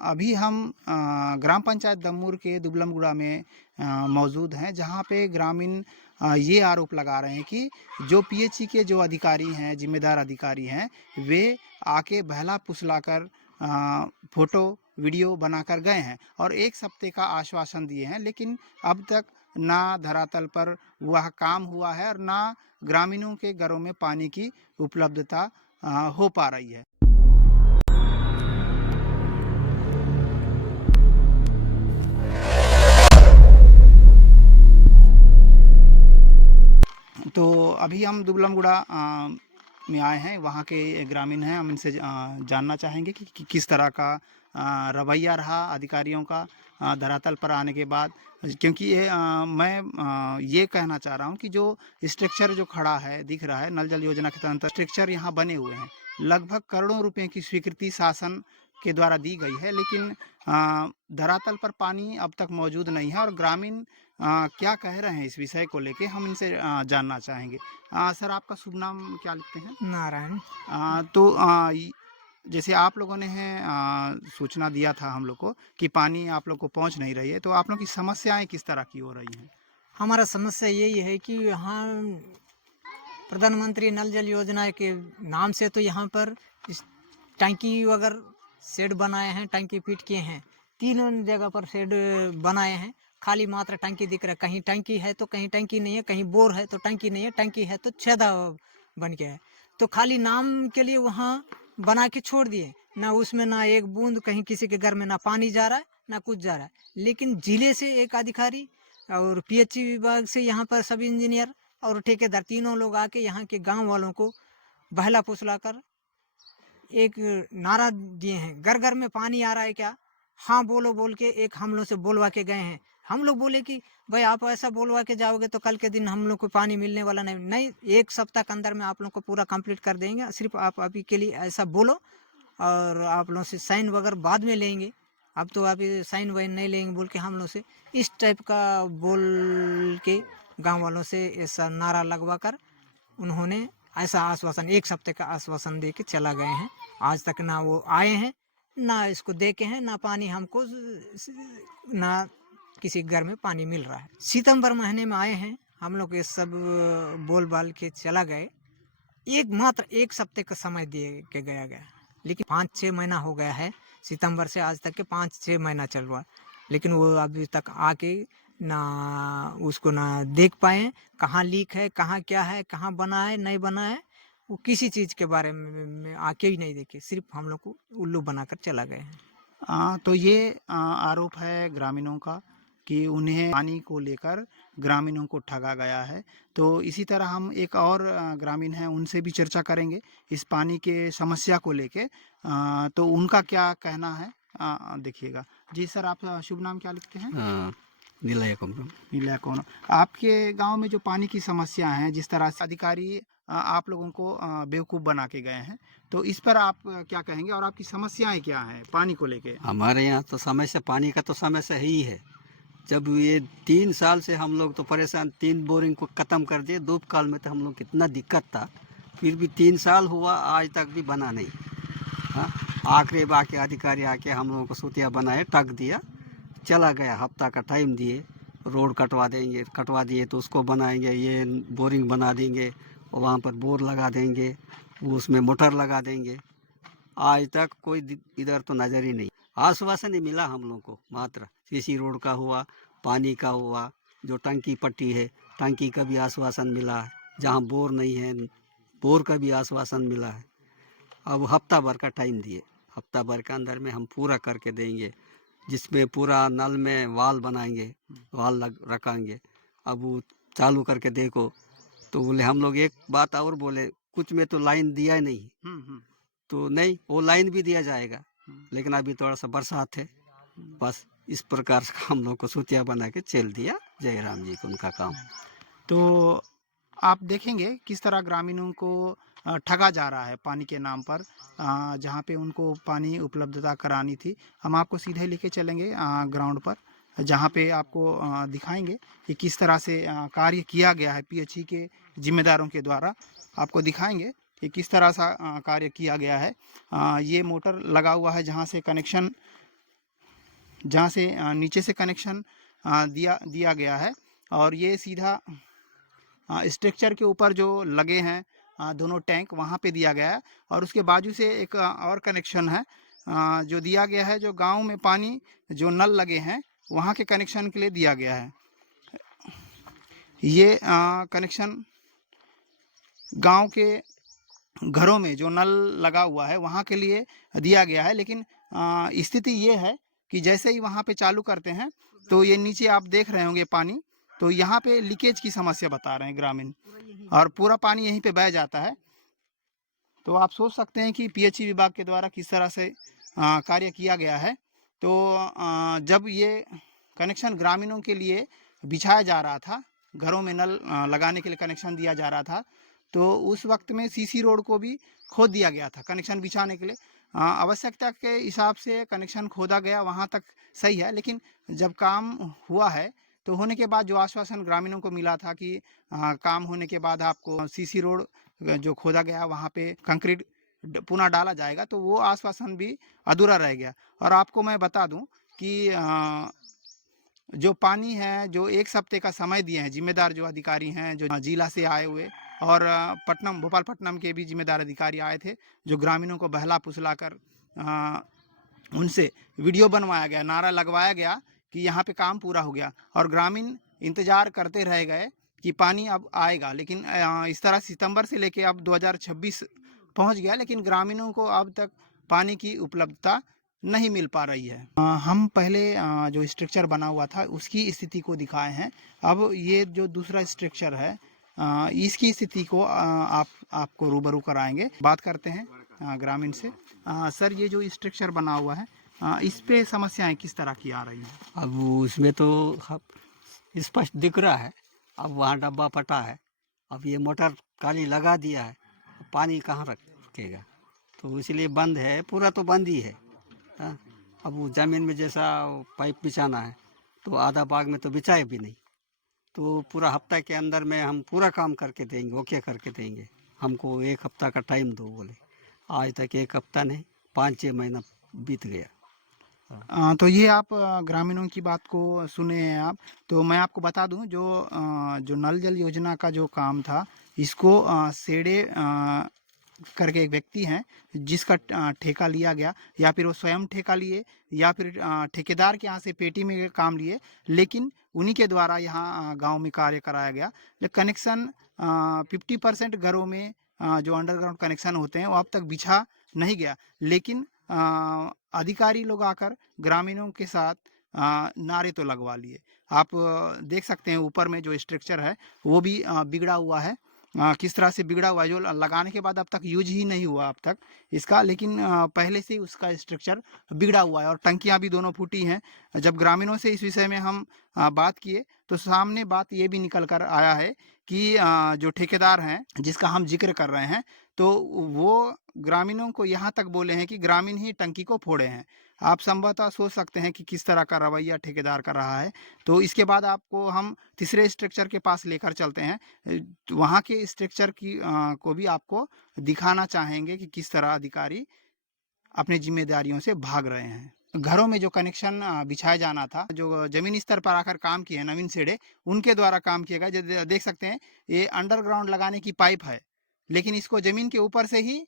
अभी हम ग्राम पंचायत दम्मूर के दुबलमगुड़ा में मौजूद हैं, जहाँ पे ग्रामीण ये आरोप लगा रहे हैं कि जो पीएचई के जो अधिकारी हैं, जिम्मेदार अधिकारी हैं, वे आके बहला फुसलाकर फोटो वीडियो बनाकर गए हैं और 1 हफ्ते का आश्वासन दिए हैं, लेकिन अब तक ना धरातल पर वह काम हुआ है और ना ग्रामीणों के घरों में पानी की उपलब्धता हो पा रही है। तो अभी हम दुबलमगुड़ा में आए हैं, वहाँ के ग्रामीण हैं, हम इनसे जानना चाहेंगे कि किस तरह का रवैया रहा अधिकारियों का धरातल पर आने के बाद। क्योंकि मैं ये कहना चाह रहा हूँ कि जो स्ट्रक्चर जो खड़ा है, दिख रहा है, नल जल योजना के तहत स्ट्रक्चर यहाँ बने हुए हैं, लगभग करोड़ों रुपए की स्वीकृति शासन के द्वारा दी गई है, लेकिन धरातल पर पानी अब तक मौजूद नहीं है और ग्रामीण क्या कह रहे हैं इस विषय को लेके, हम इनसे जानना चाहेंगे। सर, आपका शुभ नाम क्या लिखते हैं? नारायण। तो जैसे आप लोगों ने सूचना दिया था हम लोग को कि पानी आप लोग को पहुंच नहीं रही है, तो आप लोग की समस्याएं किस तरह की हो रही हैं? हमारा समस्या यही है कि यहाँ प्रधानमंत्री नल जल योजना के नाम से तो यहाँ पर इस टंकी वगैरह शेड बनाए हैं, टंकी फिट किए हैं, तीनों जगह पर शेड बनाए हैं, खाली मात्र टंकी दिख रहा है। कहीं टंकी है तो कहीं टंकी नहीं है, कहीं बोर है तो टंकी नहीं है, टंकी है तो छेदा बन गया है। तो खाली नाम के लिए वहाँ बना के छोड़ दिए, ना उसमें ना एक बूंद कहीं किसी के घर में ना पानी जा रहा है ना कुछ जा रहा है। लेकिन जिले से एक अधिकारी और पीएचई विभाग से यहाँ पर सब इंजीनियर और ठेकेदार तीनों लोग आके यहाँ के गांव वालों को बहला फुसला कर एक नारा दिए हैं, घर घर में पानी आ रहा है क्या, हाँ बोलो बोल के एक हम लोग से बोलवा के गए हैं। हम लोग बोले कि भाई आप ऐसा बोलवा के जाओगे तो कल के दिन हम लोग को पानी मिलने वाला नहीं, 1 सप्ताह के अंदर में आप लोग को पूरा कंप्लीट कर देंगे, सिर्फ आप अभी के लिए ऐसा बोलो और आप लोग से साइन वगैरह बाद में लेंगे, अब तो आप साइन वाइन नहीं लेंगे बोल के हम लोग से इस टाइप का बोल के गांव वालों से ऐसा नारा लगवा कर उन्होंने ऐसा आश्वासन 1 हफ्ते का आश्वासन दे के चला गए हैं। आज तक ना वो आए हैं, ना इसको देखे हैं, ना पानी हमको ना किसी घर में पानी मिल रहा है। सितंबर महीने में आए हैं, हम लोग ये सब बोल बाल के चला गए, मात्र 1 हफ्ते का समय दिए के गया, लेकिन 5-6 महीना हो गया है, सितंबर से आज तक के 5-6 महीना चल रहा है, लेकिन वो अभी तक आके ना उसको ना देख पाए कहाँ लीक है, कहाँ क्या है, कहाँ बना है नहीं बना है, वो किसी चीज़ के बारे में आके ही नहीं देखे, सिर्फ हम लोग को उल्लू बनाकर चला गए हैं। तो ये आरोप है ग्रामीणों का कि उन्हें पानी को लेकर ग्रामीणों को ठगा गया है। तो इसी तरह हम एक और ग्रामीण हैं, उनसे भी चर्चा करेंगे इस पानी के समस्या को लेके। तो उनका क्या कहना है देखिएगा। जी सर, आप शुभ नाम क्या लिखते हैं? नीलया कोमरम। नीलया कोमरम। आपके गांव में जो पानी की समस्या है, जिस तरह से अधिकारी आप लोगों को बेवकूफ़ बना के गए हैं, तो इस पर आप क्या कहेंगे और आपकी समस्याएं क्या हैं पानी को लेके? हमारे यहाँ तो समस्या पानी का तो समस्या ही है। जब ये 3 साल से हम लोग तो परेशान, 3 बोरिंग को ख़त्म कर दिए, धूप काल में तो हम लोग कितना दिक्कत था, फिर भी 3 साल हुआ आज तक भी बना नहीं। हाँ, आखिरी बाकी अधिकारी आके हम लोगों को सूतिया बनाए, टक दिया, चला गया। हफ्ता का टाइम दिए, रोड कटवा दिए तो उसको बनाएंगे, ये बोरिंग बना देंगे, वहाँ पर बोर लगा देंगे, उसमें मोटर लगा देंगे। आज तक कोई इधर तो नज़र ही नहीं, आश्वासन ही मिला हम लोग को। मात्र सीसी रोड का हुआ, पानी का हुआ, जो टंकी पट्टी है टंकी का भी आश्वासन मिला है, जहाँ बोर नहीं है बोर का भी आश्वासन मिला है। अब हफ्ता भर का टाइम दिए, हफ्ता भर के अंदर में हम पूरा करके देंगे, जिसमें पूरा नल में वाल बनाएंगे, वाल रखेंगे। अब वो चालू करके देखो तो बोले, हम लोग एक बात और बोले, कुछ में तो लाइन दिया ही नहीं, तो नहीं वो लाइन भी दिया जाएगा, लेकिन अभी थोड़ा सा बरसात है, बस इस प्रकार से हम लोग को सूतिया बना के चल दिया। जयराम जी को उनका काम। तो आप देखेंगे किस तरह ग्रामीणों को ठगा जा रहा है पानी के नाम पर, जहाँ पे उनको पानी उपलब्धता करानी थी। हम आपको सीधे लेके चलेंगे ग्राउंड पर, जहाँ पे आपको दिखाएंगे कि किस तरह से कार्य किया गया है पीएचई के जिम्मेदारों के द्वारा। आपको दिखाएंगे कि किस तरह सा कार्य किया गया है। ये मोटर लगा हुआ है जहाँ से कनेक्शन जहाँ से नीचे से कनेक्शन दिया गया है, और ये सीधा स्ट्रक्चर के ऊपर जो लगे हैं दोनों टैंक, वहाँ पे दिया गया है। और उसके बाजू से एक और कनेक्शन है जो दिया गया है, जो गांव में पानी जो नल लगे हैं वहाँ के कनेक्शन के लिए दिया गया है। ये कनेक्शन गांव के घरों में जो नल लगा हुआ है वहाँ के लिए दिया गया है। लेकिन स्थिति ये है कि जैसे ही वहाँ पे चालू करते हैं तो ये नीचे आप देख रहे होंगे पानी, तो यहाँ पे लीकेज की समस्या बता रहे हैं ग्रामीण, और पूरा पानी यहीं पे बह जाता है। तो आप सोच सकते हैं कि पीएचई विभाग के द्वारा किस तरह से कार्य किया गया है। तो जब ये कनेक्शन ग्रामीणों के लिए बिछाया जा रहा था, घरों में नल लगाने के लिए कनेक्शन दिया जा रहा था, तो उस वक्त में सीसी रोड को भी खोद दिया गया था कनेक्शन बिछाने के लिए। आवश्यकता के हिसाब से कनेक्शन खोदा गया, वहाँ तक सही है। लेकिन जब काम हुआ है तो होने के बाद जो आश्वासन ग्रामीणों को मिला था कि काम होने के बाद आपको सीसी रोड जो खोदा गया वहाँ पे कंक्रीट पुनः डाला जाएगा, तो वो आश्वासन भी अधूरा रह गया। और आपको मैं बता दूं कि जो पानी है, जो एक हफ्ते का समय दिए हैं जिम्मेदार जो अधिकारी हैं, जो जिला से आए हुए, और पटनम भोपाल पटनम के भी जिम्मेदार अधिकारी आए थे, जो ग्रामीणों को बहला फुसला कर उनसे वीडियो बनवाया गया, नारा लगवाया गया कि यहाँ पे काम पूरा हो गया, और ग्रामीण इंतजार करते रह गए कि पानी अब आएगा। लेकिन इस तरह सितंबर से लेके अब 2026 पहुँच गया, लेकिन ग्रामीणों को अब तक पानी की उपलब्धता नहीं मिल पा रही है। हम पहले जो स्ट्रक्चर बना हुआ था उसकी स्थिति को दिखाए हैं। अब ये जो दूसरा स्ट्रक्चर है इसकी स्थिति को आपको रूबरू कराएंगे। बात करते हैं ग्रामीण से। सर, ये जो स्ट्रक्चर बना हुआ है इस पे समस्याएं किस तरह की आ रही हैं? अब उसमें तो स्पष्ट दिख रहा है। अब वहाँ डब्बा फटा है, अब ये मोटर काली लगा दिया है, पानी कहाँ रखेगा, तो इसलिए बंद है, पूरा तो बंद ही है। हाँ, अब वो ज़मीन में जैसा पाइप बिछाना है तो आधा बाग में तो बिछाए भी नहीं, तो पूरा हफ्ता के अंदर में हम पूरा काम करके देंगे, ओके करके देंगे, हमको 1 हफ्ता का टाइम दो बोले। आज तक 1 हफ्ता नहीं, 5-6 महीना बीत गया। तो ये आप ग्रामीणों की बात को सुने हैं आप। तो मैं आपको बता दूं, जो नल जल योजना का जो काम था, इसको सेडे करके एक व्यक्ति हैं जिसका ठेका लिया गया, या फिर वो स्वयं ठेका लिए, या फिर ठेकेदार के यहाँ से पेटी में काम लिए, लेकिन उन्हीं के द्वारा यहाँ गांव में कार्य कराया गया। कनेक्शन 50% घरों में जो अंडरग्राउंड कनेक्शन होते हैं वो अब तक बिछा नहीं गया। लेकिन अधिकारी लोग आकर ग्रामीणों के साथ नारे तो लगवा लिए। आप देख सकते हैं ऊपर में जो स्ट्रक्चर है वो भी बिगड़ा हुआ है। किस तरह से बिगड़ा हुआ है, जो लगाने के बाद अब तक यूज ही नहीं हुआ अब तक इसका, लेकिन पहले से ही उसका स्ट्रक्चर बिगड़ा हुआ है, और टंकियां भी दोनों फूटी हैं। जब ग्रामीणों से इस विषय में हम बात किए तो सामने बात ये भी निकल कर आया है कि जो ठेकेदार हैं जिसका हम जिक्र कर रहे हैं, तो वो ग्रामीणों को यहाँ तक बोले हैं कि ग्रामीण ही टंकी को फोड़े हैं। आप संभवतः सोच सकते हैं कि किस तरह का रवैया ठेकेदार कर रहा है। तो इसके बाद आपको हम तीसरे स्ट्रक्चर के पास लेकर चलते हैं। वहाँ के स्ट्रक्चर की को भी आपको दिखाना चाहेंगे कि किस तरह अधिकारी अपनी जिम्मेदारियों से भाग रहे हैं। घरों में जो कनेक्शन बिछाया जाना था, जो जमीनी स्तर पर आकर काम किए हैं नवीन सेडे, उनके द्वारा काम किया गया। देख सकते हैं ये अंडरग्राउंड लगाने की पाइप है, लेकिन इसको जमीन के ऊपर से ही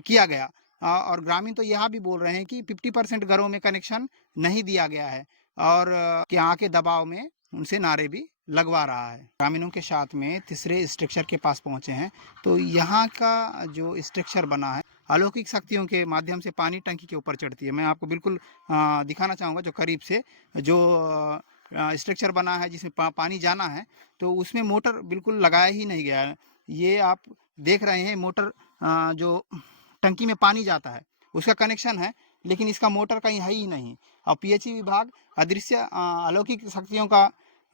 किया गया। और ग्रामीण तो यह भी बोल रहे हैं कि 50% घरों में कनेक्शन नहीं दिया गया है, और यहाँ के दबाव में उनसे नारे भी लगवा रहा है। ग्रामीणों के साथ में तीसरे स्ट्रक्चर के पास पहुंचे हैं। तो यहाँ का जो स्ट्रक्चर बना है, अलौकिक शक्तियों के माध्यम से पानी टंकी के ऊपर चढ़ती है। मैं आपको बिल्कुल दिखाना चाहूँगा जो करीब से जो स्ट्रक्चर बना है जिसमें पानी जाना है, तो उसमें मोटर बिल्कुल लगाया ही नहीं गया है। ये आप देख रहे हैं मोटर जो टंकी में पानी जाता है उसका कनेक्शन है, लेकिन इसका मोटर कहीं है ही नहीं। और पीएचई विभाग अदृश्य अलौकिक शक्तियों का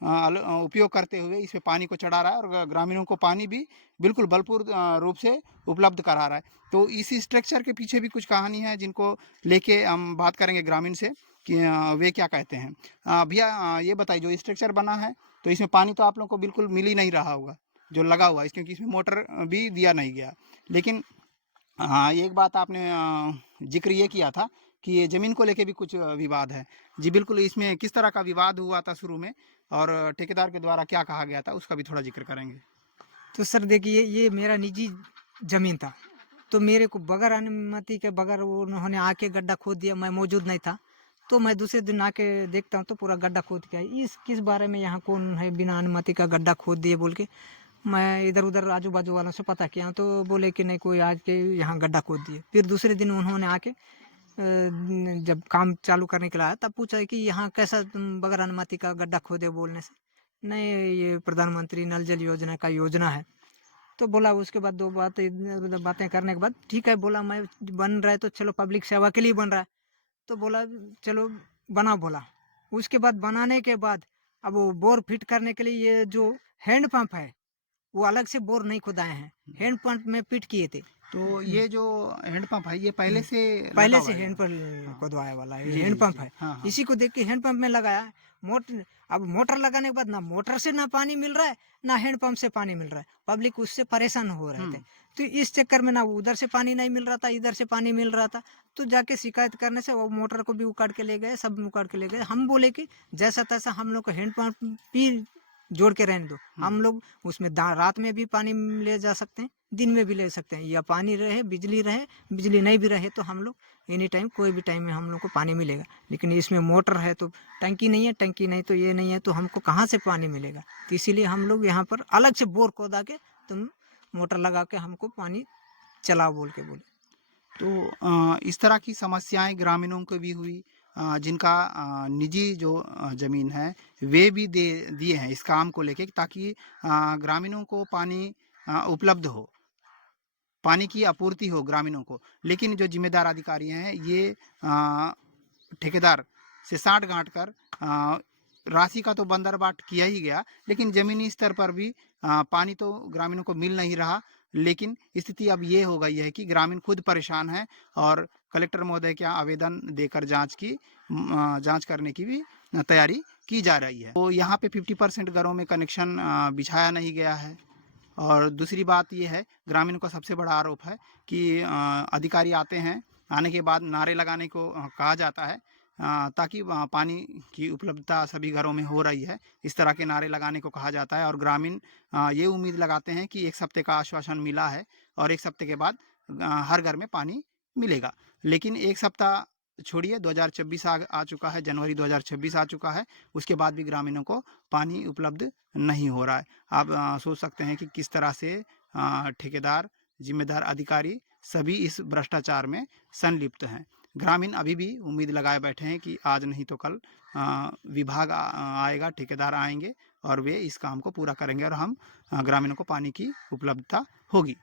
उपयोग करते हुए इस पे पानी को चढ़ा रहा है, और ग्रामीणों को पानी भी बिल्कुल भरपूर रूप से उपलब्ध करा रहा है। तो इस स्ट्रक्चर के पीछे भी कुछ कहानी है जिनको लेके हम बात करेंगे ग्रामीण से कि वे क्या कहते हैं। भैया, ये बताइए, जो स्ट्रक्चर बना है तो इसमें पानी तो आप लोगों को बिल्कुल मिल ही नहीं रहा होगा जो लगा हुआ है, क्योंकि इसमें मोटर भी दिया नहीं गया। लेकिन हाँ, एक बात आपने जिक्र ये किया था कि ये ज़मीन को लेके भी कुछ विवाद है। जी बिल्कुल, इसमें किस तरह का विवाद हुआ था शुरू में और ठेकेदार के द्वारा क्या कहा गया था, उसका भी थोड़ा ज़िक्र करेंगे? तो सर देखिए, ये मेरा निजी ज़मीन था, तो मेरे को बगैर अनुमति के, बगैर वो उन्होंने आके गड्ढा खोद दिया, मैं मौजूद नहीं था। तो मैं दूसरे दिन आके देखता हूँ तो पूरा गड्ढा खोद के आई। इस किस बारे में यहाँ कौन है बिना अनुमति का गड्ढा खोद दिए बोल के मैं इधर-उधर आजू-बाजू वालों से पता किया, तो बोले कि नहीं, कोई आज के यहाँ गड्ढा खोद दिए। फिर दूसरे दिन उन्होंने आके जब काम चालू करने के लिए आया, तब पूछा कि यहाँ कैसा तुम बगैर अनुमति का गड्ढा खोदे बोलने से? नहीं, ये प्रधानमंत्री नल जल योजना का योजना है। तो बोला, उसके बाद 2 बातें, मतलब बातें करने के बाद ठीक है, बोला मैं बन रहा है तो चलो पब्लिक सेवा के लिए बन रहा है, तो बोला चलो बनाओ बोला। उसके बाद बनाने के बाद अब वो बोर फिट करने के लिए ये जो हैंड पंप है, वो अलग से बोर नहीं खुदाए हैं, हैंड पंप में फिट किए थे। तो ये जो हैंडपंप है ये पहले से पहले लगा से हुआ है हैंड यहाँ? पर हाँ। खुदवाया वाला है, जी, ये जी, हैंड पंप जी। है। हाँ, हाँ। इसी को देख के हैंड पंप में लगाया है। मोटर, अब मोटर लगाने के बाद ना मोटर से ना पानी मिल रहा है, ना हैंड पंप से पानी मिल रहा है। पब्लिक उससे परेशान हो रहे थे। हुँ। तो इस चक्कर में ना उधर से पानी नहीं मिल रहा था, इधर से पानी मिल रहा था। तो जाके शिकायत करने से वो मोटर को भी उखाड़ के ले गए, सब उखाड़ के ले गए। हम बोले कि जैसा तैसा हम लोग को हैंड पंप भी जोड़ के रहने दो। हम लोग उसमें रात में भी पानी ले जा सकते हैं, दिन में भी ले सकते हैं, या पानी रहे, बिजली नहीं भी रहे तो हम लोग एनी टाइम, कोई भी टाइम में हम लोग को पानी मिलेगा। लेकिन इसमें मोटर है तो टंकी नहीं है, टंकी नहीं तो ये नहीं है, तो हमको कहाँ से पानी मिलेगा? तो इसीलिए हम लोग यहाँ पर अलग से बोर खोदा के तुम मोटर लगा के हमको पानी चलाओ बोल के बोले। तो इस तरह की समस्याएं ग्रामीणों को भी हुई, जिनका निजी जो ज़मीन है वे भी दे दिए हैं इस काम को लेके, ताकि ग्रामीणों को पानी उपलब्ध हो, पानी की आपूर्ति हो ग्रामीणों को। लेकिन जो जिम्मेदार अधिकारी हैं ये ठेकेदार से साठ गांठ कर राशि का तो बंदरबाट किया ही गया, लेकिन ज़मीनी स्तर पर भी पानी तो ग्रामीणों को मिल नहीं रहा। लेकिन स्थिति अब ये हो गई है कि ग्रामीण खुद परेशान है और कलेक्टर महोदय के यहाँ आवेदन देकर जांच करने की भी तैयारी की जा रही है। तो यहाँ पे 50% घरों में कनेक्शन बिछाया नहीं गया है। और दूसरी बात ये है, ग्रामीणों का सबसे बड़ा आरोप है कि अधिकारी आते हैं, आने के बाद नारे लगाने को कहा जाता है, ताकि पानी की उपलब्धता सभी घरों में हो रही है, इस तरह के नारे लगाने को कहा जाता है। और ग्रामीण ये उम्मीद लगाते हैं कि 1 हफ्ते का आश्वासन मिला है और 1 हफ्ते के बाद हर घर में पानी मिलेगा। लेकिन 1 सप्ताह छोड़िए, 2024 आ चुका है, जनवरी 2026 आ चुका है, उसके बाद भी ग्रामीणों को पानी उपलब्ध नहीं हो रहा है। आप सोच सकते हैं कि किस तरह से ठेकेदार, जिम्मेदार अधिकारी सभी इस भ्रष्टाचार में संलिप्त हैं। ग्रामीण अभी भी उम्मीद लगाए बैठे हैं कि आज नहीं तो कल विभाग आएगा, ठेकेदार आएंगे और वे इस काम को पूरा करेंगे और हम ग्रामीणों को पानी की उपलब्धता होगी।